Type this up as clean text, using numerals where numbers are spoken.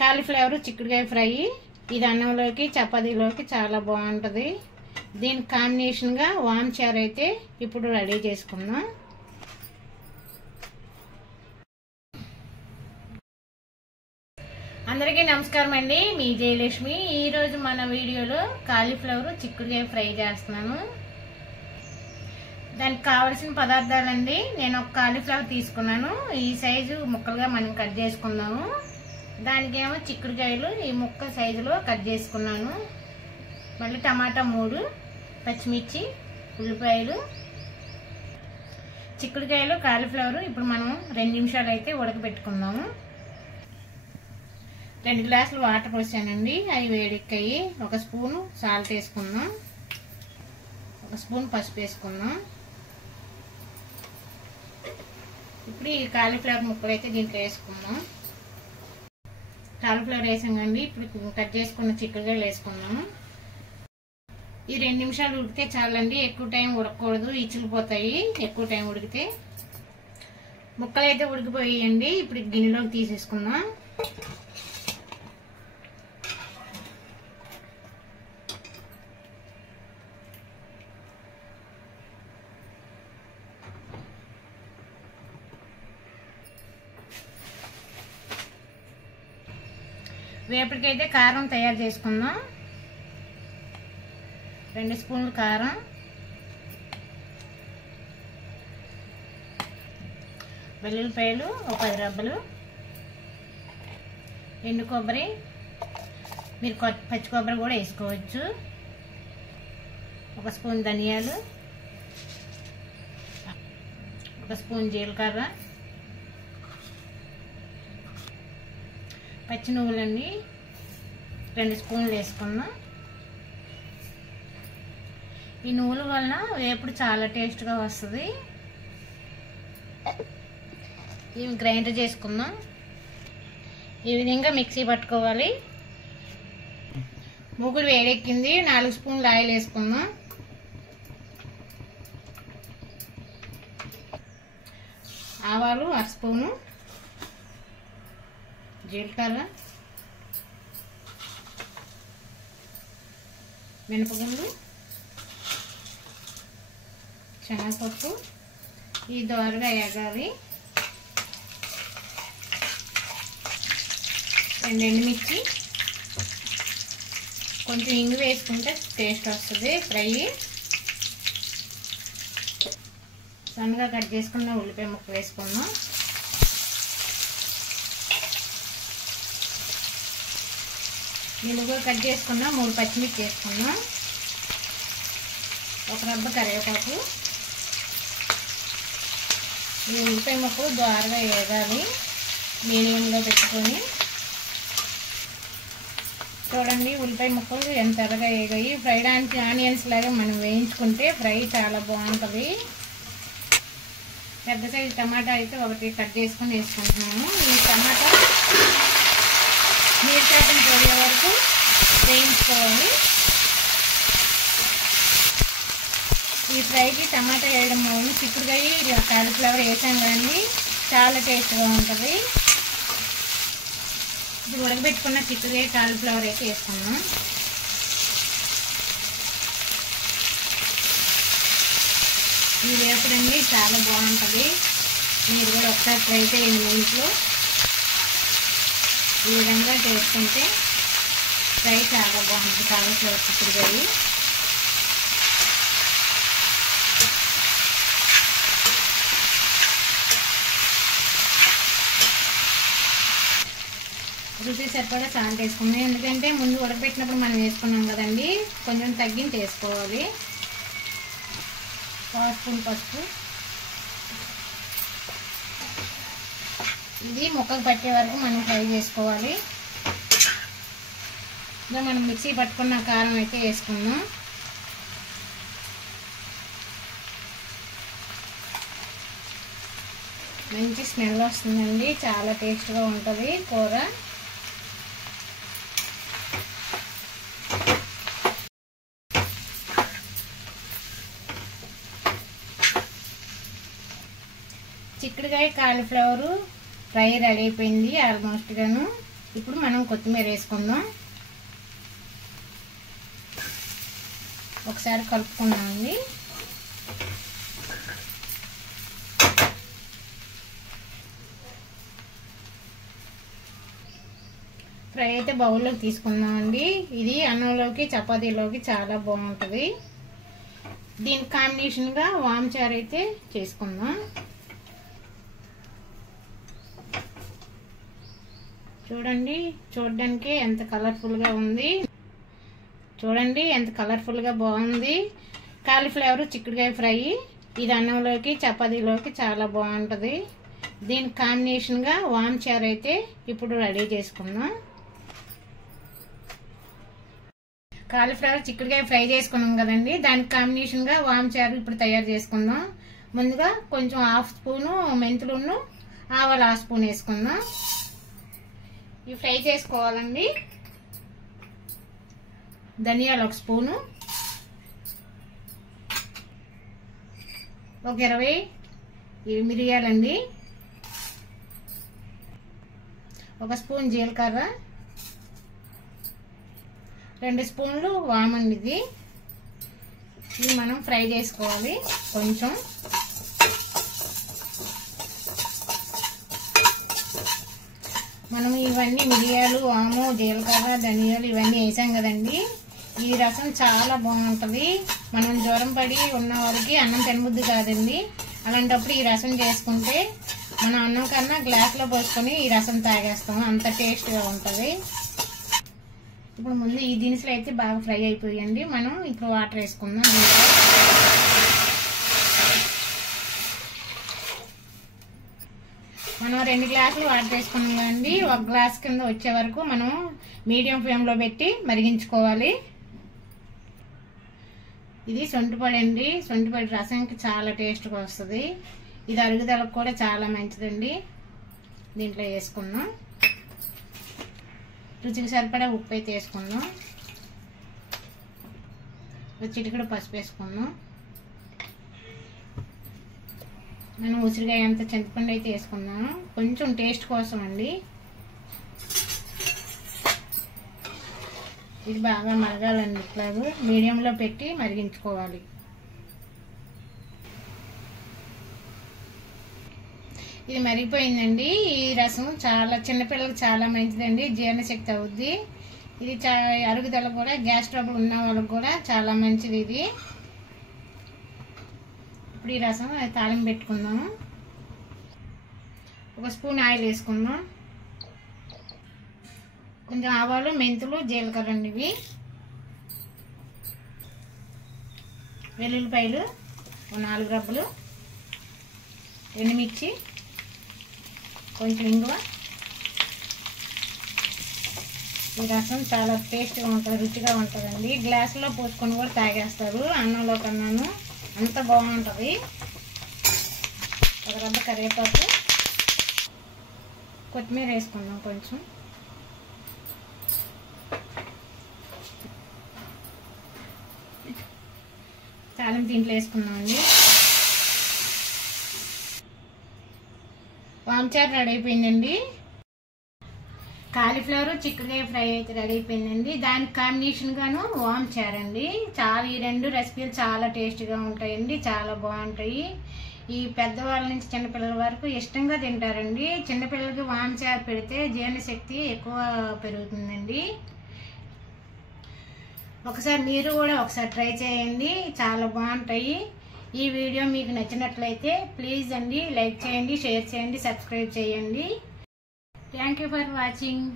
Cauliflower చిక్కుడుకాయ fry ఇది అన్నంలోకి చపాతీలోకి చాలా బాగుంటుంది. దీనికి కాంబినేషన్గా వామ్ చారు అయితే ఇప్పుడు రెడీ చేసుకుందాం. అందరికీ నమస్కారం అండి, మీ జయలక్ష్మి. ఈరోజు మన వీడియోలో కాలీఫ్లవర్ చిక్కుడుకాయ ఫ్రై చేస్తున్నాను. దానికి కావలసిన పదార్థాలండి, నేను ఒక కాలీఫ్లవర్ తీసుకున్నాను. ఈ సైజు ముక్కలుగా మనం కట్ చేసుకుందాము. దానికేమో చిక్కుడుకాయలు ఈ ముక్క సైజులో కట్ చేసుకున్నాను. మళ్ళీ టమాటా 3, పచ్చిమిర్చి, ఉల్లిపాయలు, చిక్కుడుకాయలు, కాలీఫ్లవర్ ఇప్పుడు మనం 2 నిమిషాలు అయితే ఉడకబెట్టుకుందాము. 2 గ్లాసులు వాటర్ పోసానండి, అవి వేడెక్కాయి. 1 స్పూను సాల్ట్ వేసుకుందాం, 1 స్పూన్ పసుపు వేసుకుందాం. ఇప్పుడు ఈ కాలీఫ్లవర్ ముక్కలు అయితే దీంట్లో వేసుకుందాం. కాలీఫ్లవర్ వేసామండి, ఇప్పుడు కట్ చేసుకున్న చిక్కుడుకాయలు వేసుకుందాం. ఈ 2 నిమిషాలు ఉడికితే చాలండి, ఎక్కువ టైం ఉడకకూడదు, ఇచ్చిలిపోతాయి ఎక్కువ టైం ఉడికితే. ముక్కలు అయితే ఉడికిపోయాయండి, ఇప్పుడు గిన్నెలోకి తీసేసుకుందాం. వేపటికైతే కారం తయారు చేసుకుందాం. 2 స్పూన్లు కారం, వెల్లుల్లిపాయలు 10 రెబ్బలు, ఎండు కొబ్బరి, మీరు పచ్చి కొబ్బరి కూడా వేసుకోవచ్చు, 1 స్పూన్ ధనియాలు, 1 స్పూన్ జీలకర్ర, పచ్చి నువ్వులండి 2 స్పూన్లు వేసుకున్నాం. ఈ నువ్వుల వలన వేపుడు చాలా టేస్ట్గా వస్తుంది. ఇవి గ్రైండర్ చేసుకుందాం. ఈ విధంగా మిక్సీ పట్టుకోవాలి. మూగుడు వేడెక్కింది, 4 స్పూన్లు ఆయిల్ వేసుకుందాం. ఆవాలు 1 స్పూను, జీలకర్ర, మినపగుళ్ళు, శనగపప్పు, ఈ దోరగా వేగాలి. 2 ఎండుమిర్చి, కొంచెం ఇంగు వేసుకుంటే టేస్ట్ వస్తుంది ఫ్రై. సన్నగా కట్ చేసుకున్న ఉల్లిపాయ ముక్క వేసుకుందాం. నిలువుగా కట్ చేసుకున్న 3 పచ్చిమిర్చి వేసుకున్నాం. 1 రబ్బ కరివేపాకు. ఈ ఉల్లిపాయ ముక్కలు దోరగా వేగాలి, మీడియంలో పెట్టుకొని. చూడండి ఉల్లిపాయ ముక్కలు ఎంత ఎర్రగా వేగాయి. ఫ్రైడ్ ఆనియన్స్ లాగా మనం వేయించుకుంటే ఫ్రై చాలా బాగుంటుంది. పెద్ద సైజు టమాటా అయితే 1 కట్ చేసుకొని వేసుకుంటున్నాము. ఈ టమాటా నీరు శాతం పోయే వరకు వేయించుకోవాలి. ఈ ఫ్రైకి టమాటా వేయడం వల్ల చిక్కుడుకాయ కాలీఫ్లవర్ వేసాం కదండి, చాలా టేస్ట్గా ఉంటుంది. ఇప్పుడు ఉడకబెట్టుకున్న చిక్కుడుకాయ కాలీఫ్లవర్ అయితే వేసుకున్నాం. ఈ వేపుడండి చాలా బాగుంటుంది. మీరు కూడా ఒకసారి ట్రై చేయండి ఇంట్లో. ఈ విధంగా చేసుకుంటే ఫ్రై చాలా బాగుంటుంది కాలీఫ్లవర్ చిక్కుడుకాయ. రుచి సరిపడా సాల్ట్ వేసుకున్నాం, ఎందుకంటే ముందు ఉడకబెట్టినప్పుడు మనం వేసుకున్నాం కదండి, కొంచెం తగ్గించి వేసుకోవాలి. 1 స్పూన్ పసుపు. ఇది ముక్కకు పట్టే వరకు మనం ఫ్రై చేసుకోవాలి. ఇలా మనం మిక్సీ పట్టుకున్న కారం అయితే వేసుకుందాం. మంచి స్మెల్ వస్తుందండి, చాలా టేస్ట్గా ఉంటుంది కూర. చిక్కుడుకాయ కాలీఫ్లవర్ ఫ్రై రెడీ అయిపోయింది ఆల్మోస్ట్ గాను. ఇప్పుడు మనం కొత్తిమీర వేసుకుందాం. ఒకసారి కలుపుకుందామండి. ఫ్రై అయితే బౌల్లోకి తీసుకుందామండి. ఇది అన్నంలోకి చపాతీలోకి చాలా బాగుంటుంది. దీనికి కాంబినేషన్గా వామ్ చారు అయితే చేసుకుందాం. చూడండి, చూడడానికి ఎంత కలర్ఫుల్గా ఉంది. చూడండి ఎంత కలర్ఫుల్గా బాగుంది. కాలీఫ్లవర్ చిక్కుడుకాయ ఫ్రై ఇది అన్నంలోకి చపాతీలోకి చాలా బాగుంటుంది. దీనికి కాంబినేషన్గా వామ్ చారు అయితే ఇప్పుడు రెడీ చేసుకుందాం. కాలీఫ్లవర్ చిక్కుడుకాయ ఫ్రై చేసుకున్నాం కదండి, దానికి కాంబినేషన్గా వామ్ చారు ఇప్పుడు తయారు చేసుకుందాం. ముందుగా కొంచెం 1/2 స్పూను మెంతులును ఆవాలు 1/2 స్పూన్ వేసుకుందాం. ఇవి ఫ్రై చేసుకోవాలండి. ధనియాలు 1 స్పూను, ఒక 20 మిరియాలండి, 1 స్పూన్ జీలకర్ర, 2 స్పూన్లు వామండి. ఇది మనం ఫ్రై చేసుకోవాలి. కొంచెం మనం ఇవన్నీ మిరియాలు, వాము, జీలకర్ర, ధనియాలు ఇవన్నీ వేసాం కదండి. ఈ రసం చాలా బాగుంటుంది. మనం జ్వరం పడి ఉన్న వారికి అన్నం తినబుద్ధి కాదండి. అలాంటప్పుడు ఈ రసం చేసుకుంటే మనం అన్నం కన్నా గ్లాస్లో పోసుకొని ఈ రసం తాగేస్తాం. అంత టేస్ట్గా ఉంటుంది. ఇప్పుడు ముందు ఈ దినుసులు అయితే బాగా ఫ్రై అయిపోయాయండి. మనం ఇప్పుడు వాటర్ వేసుకుందాం. మనం 2 గ్లాసులు వాటర్ వేసుకున్నాం కదండి. 1 గ్లాస్ కింద వచ్చే వరకు మనం మీడియం ఫ్లేమ్లో పెట్టి మరిగించుకోవాలి. ఇది సొంటిపొడి అండి. సొంటిపొడి రసంకి చాలా టేస్ట్గా వస్తుంది. ఇది అరుగుదలకు కూడా చాలా మంచిదండి. దీంట్లో వేసుకుందాం. రుచికి సరిపడా ఉప్పు అయితే వేసుకుందాం. చిటికెడు పసుపు వేసుకుందాం. మనం ఉసిరికాయ అంత చింతపండు అయితే వేసుకుందాం, కొంచెం టేస్ట్ కోసం అండి. ఇది బాగా మరగాలండి. ఇట్లా మీడియంలో పెట్టి మరిగించుకోవాలి. ఇది మరిగిపోయిందండి. ఈ రసం చాలా చిన్నపిల్లలకు చాలా మంచిదండి. జీర్ణశక్తి అవుద్ది. ఇది అరుగుదల కూడా, గ్యాస్ ట్రబుల్ ఉన్న వాళ్ళకి కూడా చాలా మంచిది ఇది. ఇప్పుడు ఈ రసం తాలింపు పెట్టుకుందాము. 1 స్పూన్ ఆయిల్ వేసుకుందాం. కొంచెం ఆవాలు, మెంతులు, జీలకర్ర అండి ఇవి, వెల్లుల్లిపాయలు 4 రబ్బలు, ఎండుమిర్చి, కొంచెం ఇంగువ. ఈ రసం చాలా టేస్ట్గా ఉంటుంది, రుచిగా ఉంటుందండి. గ్లాసులో పోసుకొని కూడా తాగేస్తారు అన్నంలో కన్నాను. అంత బాగుంటుంది. 1 రబ్బ కరివేపాకు, కొత్తిమీర వేసుకుందాం. కొంచెం తాలింపు దీంట్లో వేసుకుందామండి. వామ్ చారు రెడీ అయిపోయిందండి. కాలీఫ్లవర్ చిక్కుడుకాయ ఫ్రై అయితే రెడీ అయిపోయిందండి. దానికి కాంబినేషన్ గాను వామ్ చారు అండి. చాలా ఈ 2 రెసిపీలు చాలా టేస్ట్గా ఉంటాయండి, చాలా బాగుంటాయి. ఈ పెద్దవాళ్ళ నుంచి చిన్నపిల్లల వరకు ఇష్టంగా తింటారండి. చిన్నపిల్లలకి వామ్ చారు పెడితే జీర్ణశక్తి ఎక్కువ పెరుగుతుందండి. ఒకసారి మీరు కూడా ఒకసారి ట్రై చేయండి, చాలా బాగుంటాయి. ఈ వీడియో మీకు నచ్చినట్లయితే ప్లీజ్ అండి లైక్ చేయండి, షేర్ చేయండి, సబ్స్క్రైబ్ చేయండి. Thank you for watching.